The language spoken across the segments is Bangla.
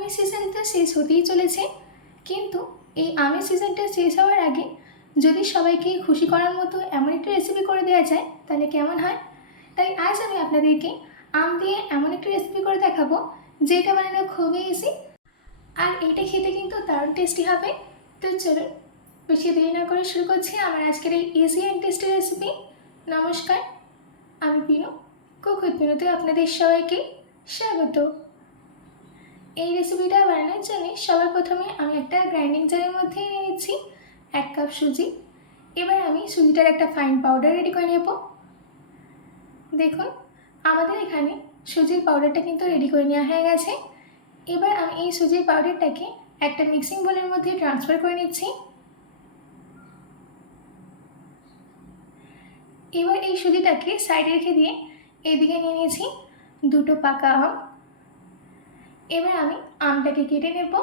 আমের সিজন তো শেষ হতেই চলেছে, কিন্তু এই আমের সিজনটা শেষ হওয়ার আগে যদি সবাইকে খুশি করার মতো এমন একটা রেসিপি করে দেওয়া যায় তাহলে কেমন হয়। তাই আজ আমি আপনাদেরকে আম দিয়ে এমন একটা রেসিপি করে দেখাবো যেটা বানানো খুবই ইজি, আর এটা খেতে কিন্তু দারুণ টেস্টি হবে। তো চলুন বেশি দেরি না করে শুরু করছি আমার আজকের এই ইজি অ্যান্ড টেস্টি রেসিপি। নমস্কার, আমি পিনু, কুক উইথ পিনুতে আপনাদের সবাইকে স্বাগত। এই রেসিপিটা বানানোর জন্য সবার প্রথমে আমি একটা গ্রাইন্ডিং জারের মধ্যে নিয়ে নিচ্ছি 1 কাপ সুজি। এবার আমি সুজিটার একটা ফাইন পাউডার রেডি করে নেব। দেখুন আমাদের এখানে সুজির পাউডারটা কিন্তু রেডি করে নেওয়া হয়ে গেছে। এবার আমি এই সুজির পাউডারটাকে একটা মিক্সিং বোলের মধ্যে ট্রান্সফার করে নিচ্ছি। এবার এই সুজিটাকে সাইডে রেখে দিয়ে এদিকে নিয়ে নিয়েছি 2টো পাকা আম। এবার আমি আমটাকে কেটে নেব।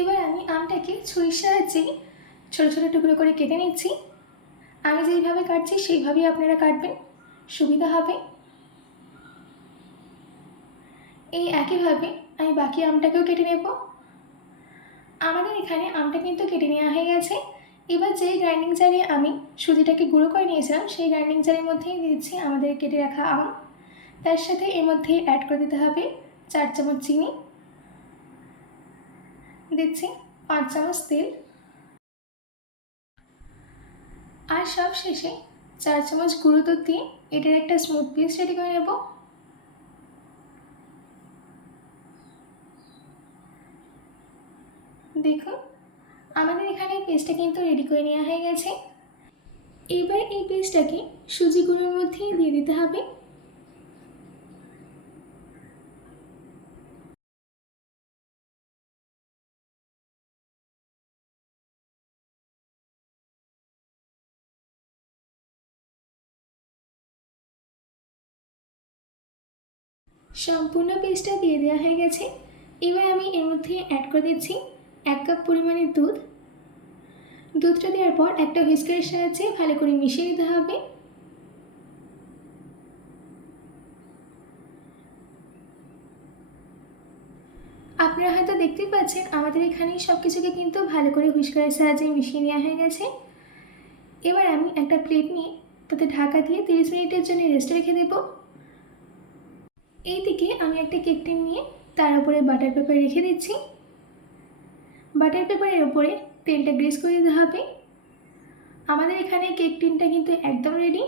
এবার আমি আমটাকে ছুরির সাহায্যে ছোটো ছোটো টুকরো করে কেটে নিচ্ছি। আমি যেইভাবে কাটছি সেইভাবেই আপনারা কাটবেন, সুবিধা হবে। এই একইভাবে আমি বাকি আমটাকেও কেটে নেব। আমাদের এখানে আমটা কিন্তু কেটে নেওয়া হয়ে গেছে। এবার যেই গ্রাইন্ডিং জারে আমি সুজিটাকে গুঁড়ো করে নিয়েছিলাম সেই গ্রাইন্ডিং জারের মধ্যেই দিচ্ছি আমাদের কেটে রাখা আম। তার সাথে এর মধ্যে অ্যাড করে দিতে হবে 4 চামচ চিনি, দিচ্ছি 5 চামচ তেল, আর সব শেষে 4 চামচ গুঁড়ো দুধ দিয়ে এটার একটা স্মুথ পেস্ট রেডি করে নেব। দেখুন আমাদের এখানে পেস্টটা কিন্তু রেডি করে নেওয়া হয়ে গেছে। এবার এই পেস্টটাকে সুজি গুঁড়োর মধ্যে দিয়ে দিতে হবে। সম্পূর্ণ পেস্টটা দিয়ে দেওয়া হয়ে গেছে। এবার আমি এর মধ্যে অ্যাড করে দিচ্ছি 1 কাপ পরিমাণের দুধ। দুধটা দেওয়ার পর একটা হুইস্কারের সাহায্যে ভালো করে মিশিয়ে নিতে হবে। আপনারা হয়তো দেখতেই পাচ্ছেন আমাদের এখানে সব কিছুকে কিন্তু ভালো করে হুইস্কারের সাহায্যে মিশিয়ে নেওয়া হয়ে গেছে। এবার আমি একটা প্লেট নিয়ে তাতে ঢাকা দিয়ে 30 মিনিটের জন্য রেস্টে রেখে দেব। এইদিকে আমি একটা কেক টিন নিয়ে তার উপরে বাটার পেপার রেখে দিচ্ছি। বাটার পেপারের উপরে তেলটা গ্রিস করে দিতে হবে। আমাদের এখানে কেক টিনটা কিন্তু একদম রেডি।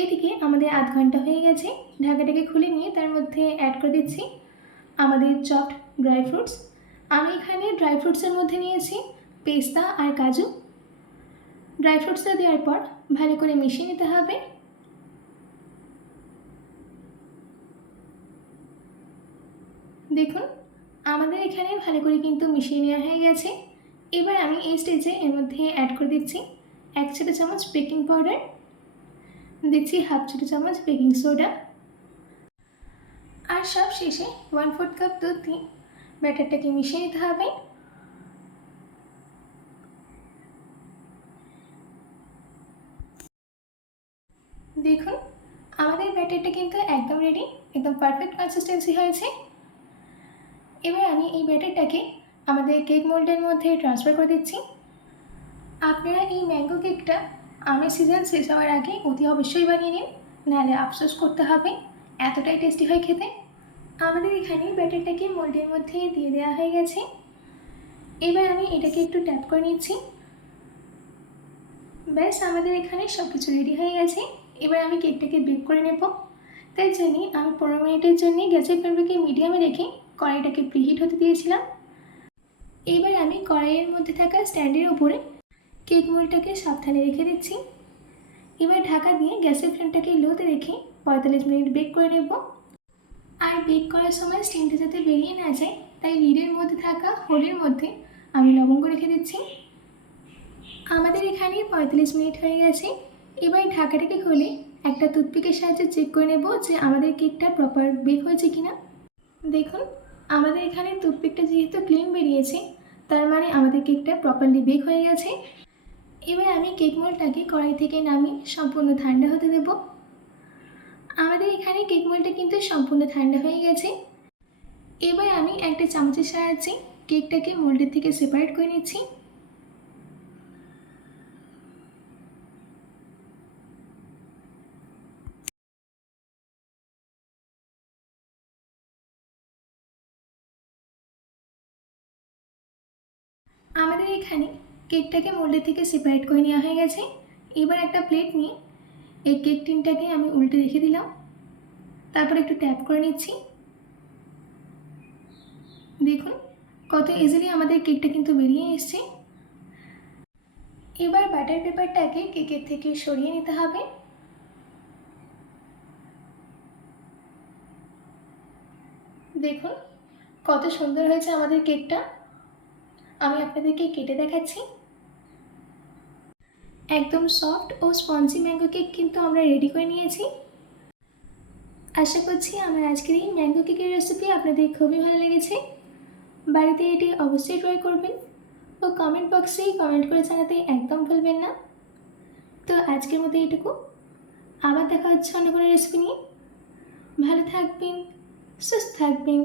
এইদিকে আমাদের আধ ঘন্টা হয়ে গেছে। ঢাকাটাকে খুলে নিয়ে তার মধ্যে অ্যাড করে দিচ্ছি আমাদের চপড ড্রাই ফ্রুটস। আমি এখানে ড্রাই ফ্রুটসের মধ্যে নিয়েছি পেস্তা আর কাজু। ড্রাই ফ্রুটসটা দেওয়ার পর ভালো করে মিশিয়ে নিতে হবে। দেখুন আমাদের এখানে ভালো করে কিন্তু মিশিয়ে নেওয়া হয়ে গেছে। এবার আমি এই স্টেজে এর মধ্যে অ্যাড করে দিচ্ছি 1 ছোটো চামচ বেকিং পাউডার, দিচ্ছি 1/2 ছোটো চামচ বেকিং সোডা, আর সব শেষে 1/4 কাপ দুধ দিয়ে ব্যাটারটাকে মিশিয়ে নিতে হবে। দেখুন আমাদের ব্যাটারটা কিন্তু একদম রেডি, একদম পারফেক্ট কনসিস্টেন্সি হয়েছে। এবার আমি এই ব্যাটারটাকে আমাদের কেক মোল্ডের মধ্যে ট্রান্সফার করে দিচ্ছি। আপনারা এই ম্যাঙ্গো কেকটা আমের সিজন শেষ হওয়ার আগে অতি অবশ্যই বানিয়ে নিন, নাহলে আফসোস করতে হবে, এতটাই টেস্টি হয় খেতে। আমাদের এখানে ব্যাটারটাকে মোল্ডের মধ্যে দিয়ে দেওয়া হয়ে গেছে। এবার আমি এটাকে একটু ট্যাপ করে নিচ্ছি। ব্যাস আমাদের এখানে সব কিছু রেডি হয়ে গেছে। এবার আমি কেকটাকে বেক করে নেব। তাই জন্যে আমি 15 মিনিটের জন্য গ্যাসের ফ্লেমটাকে মিডিয়ামে রেখে কড়াইটাকে প্রিহিট হতে দিয়েছিলাম। এবার আমি কড়াইয়ের মধ্যে থাকা স্ট্যান্ডের উপরে কেক মোল্ডটাকে সাবধানে রেখে দিচ্ছি। এবার ঢাকা দিয়ে গ্যাসের ফ্লেমটাকে লোতে রেখে 45 মিনিট বেক করে নেব। আর বেক করার সময় স্টিমটা যাতে বেরিয়ে না যায় তাই লিডের মধ্যে থাকা হোলের মধ্যে আমি লবঙ্গ রেখে দিচ্ছি। আমাদের এখানে 45 মিনিট হয়ে গেছে। এবার ঢাকাটাকে খুলে একটা টুথপিকের সাহায্যে চেক করে নেব যে আমাদের কেকটা প্রপার বেক হয়েছে কিনা। দেখুন, আমাদের এখানে টুথপিকটা যেহেতু ক্লিন বেরিয়েছে, তার মানে আমাদের কেকটা প্রপারলি বেক হয়ে গেছে। এবার আমি কেক মোল্ডটাকে কড়াই থেকে নামিয়ে সম্পূর্ণ ঠান্ডা হতে দেব। আমাদের এখানে কেক মোল্ডটা কিন্তু সম্পূর্ণ ঠান্ডা হয়ে গেছে। এবার আমি একটা চামচের সাহায্যে কেকটাকে মোল্ডের থেকে সেপারেট করে নিচ্ছি। আমাদের এখানে কেকটাকে মোল্ডের থেকে সেপারেট করে নেওয়া হয়ে গেছে। এবার একটা প্লেট নিয়ে এই কেক টিনটাকে আমি উল্টে রেখে দিলাম, তারপর একটু ট্যাপ করে নিচ্ছি। দেখুন কত ইজিলি আমাদের কেকটা কিন্তু বেরিয়ে এসছে। এবার বাটার পেপারটাকে কেকের থেকে সরিয়ে নিতে হবে। দেখুন কত সুন্দর হয়েছে আমাদের কেকটা। আমি আপনাদেরকে কেটে দেখাচ্ছি। একদম সফট ও স্পঞ্জি ম্যাঙ্গো কেক কিন্তু আমরা রেডি করে নিয়েছি। আশা করছি আমার আজকের এই ম্যাঙ্গো কেকের রেসিপি আপনাদের খুবই ভালো লেগেছে। বাড়িতে এটি অবশ্যই ট্রাই করবেন ও কমেন্ট বক্সেই কমেন্ট করে জানাতে একদম ভুলবেন না। তো আজকের মতো এইটুকু, আবার দেখা হচ্ছে অন্য কোনো রেসিপি নিয়ে। ভালো থাকবেন, সুস্থ থাকবেন।